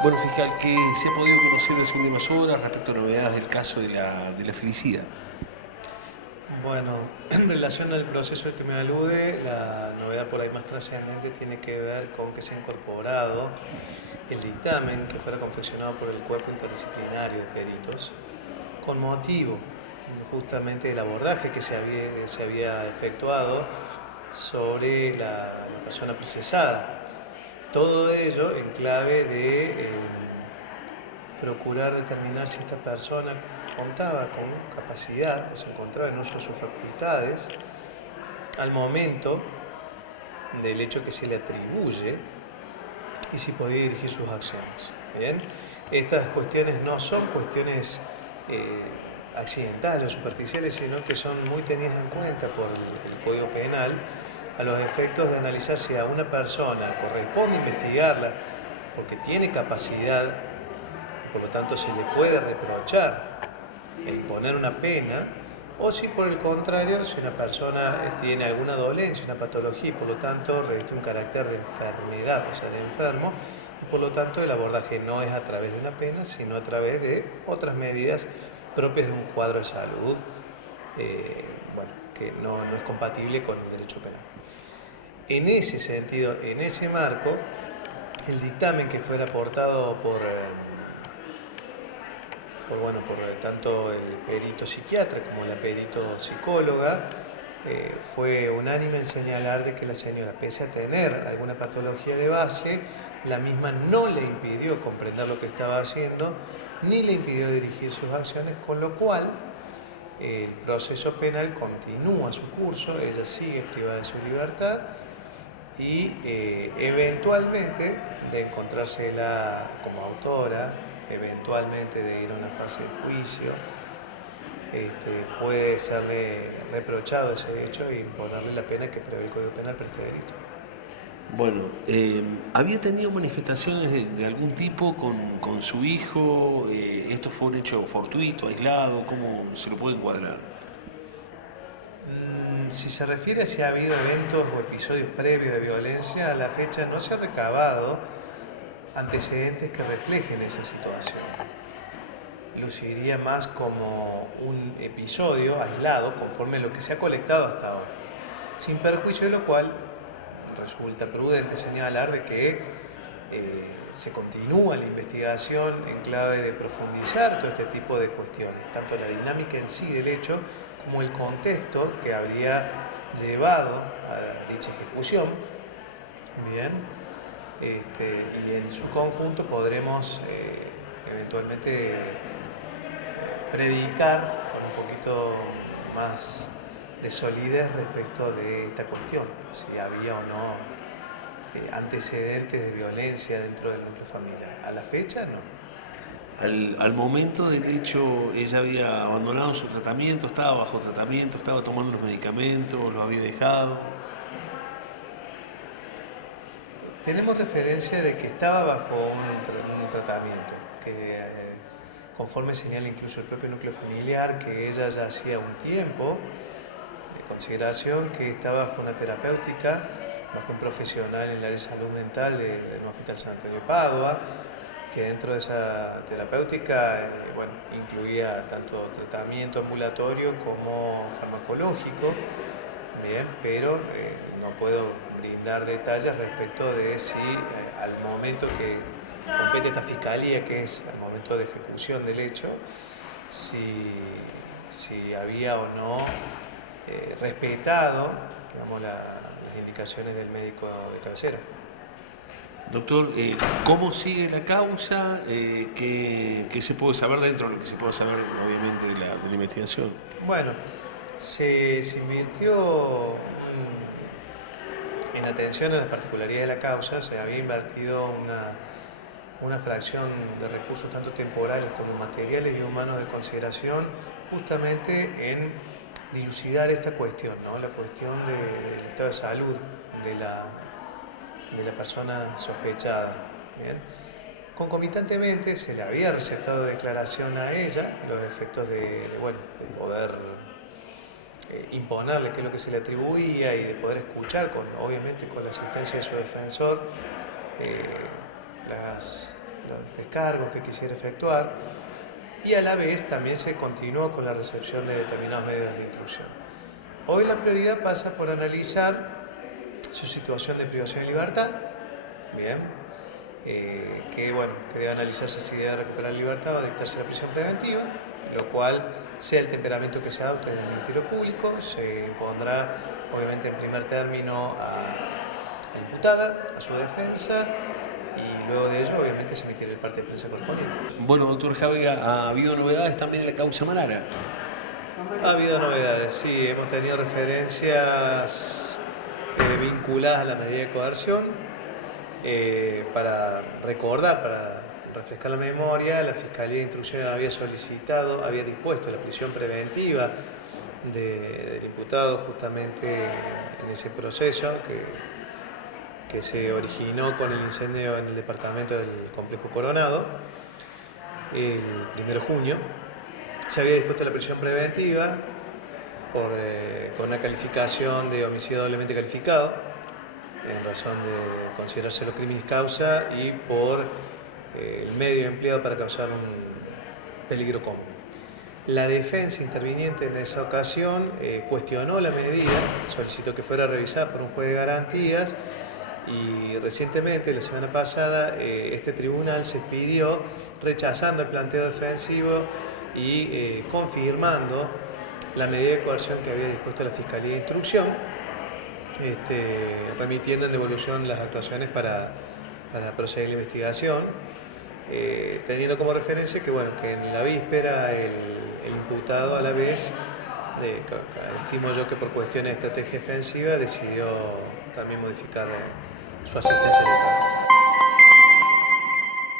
Bueno, fiscal, ¿qué se ha podido conocer en las últimas horas respecto a novedades del caso de la feminicida? Bueno, en relación al proceso al que me alude, la novedad por ahí más trascendente tiene que ver con que se ha incorporado el dictamen que fuera confeccionado por el Cuerpo Interdisciplinario de Peritos con motivo justamente del abordaje que se había efectuado sobre la persona procesada. Todo ello en clave de procurar determinar si esta persona contaba con capacidad o se encontraba en uso de sus facultades al momento del hecho que se le atribuye y si podía dirigir sus acciones. Bien, estas cuestiones no son cuestiones accidentales o superficiales, sino que son muy tenidas en cuenta por el Código Penal a los efectos de analizar si a una persona corresponde investigarla porque tiene capacidad y por lo tanto se le puede reprochar e imponer una pena, o si por el contrario, si una persona tiene alguna dolencia, una patología y por lo tanto reviste un carácter de enfermedad, o sea, de enfermo, y por lo tanto el abordaje no es a través de una pena, sino a través de otras medidas propias de un cuadro de salud, bueno, que no es compatible con el derecho penal. En ese sentido, en ese marco, el dictamen que fuera aportado por tanto el perito psiquiatra como la perito psicóloga, fue unánime en señalar de que la señora, pese a tener alguna patología de base, la misma no le impidió comprender lo que estaba haciendo, ni le impidió dirigir sus acciones, con lo cual el proceso penal continúa su curso, ella sigue privada de su libertad y eventualmente de encontrársela como autora, eventualmente de ir a una fase de juicio, puede serle reprochado ese hecho y imponerle la pena que prevé el Código Penal para este delito. Bueno, ¿había tenido manifestaciones de algún tipo con su hijo? ¿Esto fue un hecho fortuito, aislado? ¿Cómo se lo puede encuadrar? Si se refiere a si ha habido eventos o episodios previos de violencia, a la fecha no se ha recabado antecedentes que reflejen esa situación. Luciría más como un episodio aislado conforme a lo que se ha colectado hasta ahora, sin perjuicio de lo cual resulta prudente señalar de que se continúa la investigación en clave de profundizar todo este tipo de cuestiones, tanto la dinámica en sí del hecho como el contexto que habría llevado a dicha ejecución. Bien, y en su conjunto podremos eventualmente predicar con un poquito más de solidez respecto de esta cuestión, si había o no antecedentes de violencia dentro del núcleo familiar. A la fecha, no. Al momento del hecho, ella había abandonado su tratamiento, estaba bajo tratamiento, estaba tomando los medicamentos, lo había dejado. Tenemos referencia de que estaba bajo un tratamiento, que conforme señala incluso el propio núcleo familiar, que ella ya hacía un tiempo, de consideración que estaba bajo una terapéutica, bajo un profesional en el área de salud mental del Hospital San Antonio de Padua, que dentro de esa terapéutica bueno, incluía tanto tratamiento ambulatorio como farmacológico, bien, pero no puedo brindar detalles respecto de si al momento que compete esta fiscalía, que es al momento de ejecución del hecho, si había o no respetado, digamos, las indicaciones del médico de cabecera. Doctor, ¿cómo sigue la causa? ¿Qué se puede saber dentro de lo que se puede saber, obviamente, de la investigación? Bueno, se invirtió en atención a las particularidades de la causa, se había invertido una fracción de recursos tanto temporales como materiales y humanos de consideración justamente en dilucidar esta cuestión, ¿no? La cuestión del estado de salud de la persona sospechada. ¿Bien? Concomitantemente se le había recetado declaración a ella a los efectos bueno, de poder imponerle qué es lo que se le atribuía y de poder escuchar, obviamente con la asistencia de su defensor, las descargos que quisiera efectuar, y a la vez también se continuó con la recepción de determinados medios de instrucción. Hoy la prioridad pasa por analizar su situación de privación de libertad, bien, que debe analizarse si debe recuperar libertad o dictarse la prisión preventiva, lo cual, sea el temperamento que se adopte del Ministerio Público, se impondrá obviamente en primer término a la imputada, a su defensa, y luego de ello obviamente se emitirá el parte de prensa correspondiente. Bueno, doctor Jávega, ¿ha habido novedades también en la causa Manara? Ha habido novedades, sí, hemos tenido referencias vinculadas a la medida de coerción. Para recordar, para refrescar la memoria, la Fiscalía de Instrucción había dispuesto la prisión preventiva del imputado justamente en ese proceso que se originó con el incendio en el departamento del Complejo Coronado el 1 de junio. Se había dispuesto la prisión preventiva con una calificación de homicidio doblemente calificado, en razón de considerárselo criminis causa y por el medio empleado para causar un peligro común. La defensa interviniente en esa ocasión cuestionó la medida, solicitó que fuera revisada por un juez de garantías y recientemente, la semana pasada, este tribunal se expidió rechazando el planteo defensivo y confirmando la medida de coerción que había dispuesto la Fiscalía de Instrucción, remitiendo en devolución las actuaciones para proseguir la investigación, teniendo como referencia que en la víspera el imputado a la vez, estimo yo que por cuestiones de estrategia defensiva, decidió también modificar su asistencia legal.